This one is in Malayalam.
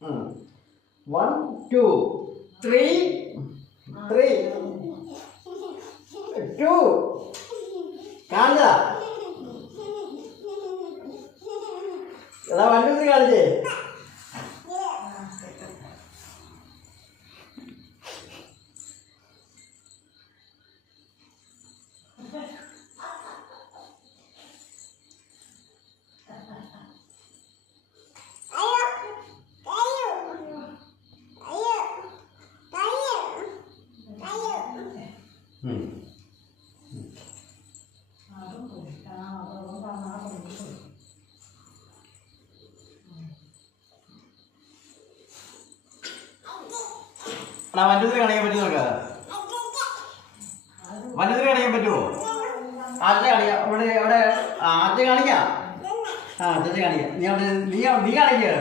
1 2 3 3 2 കാണുക. എടാ 1 2 3 കാണിച്ചേ. വന്യത്തിൽ കാണിക്കാൻ പറ്റുമോ നോക്കാം? വന്യത്തിൽ കാണിക്കാൻ പറ്റുമോ? ആദ്യം കാണിക്കാം. ഇവിടെ ഇവിടെ ആദ്യം കാണിക്കാം. ആ ചേച്ചി കാണിക്കാം. നീ കാണിക്കുക.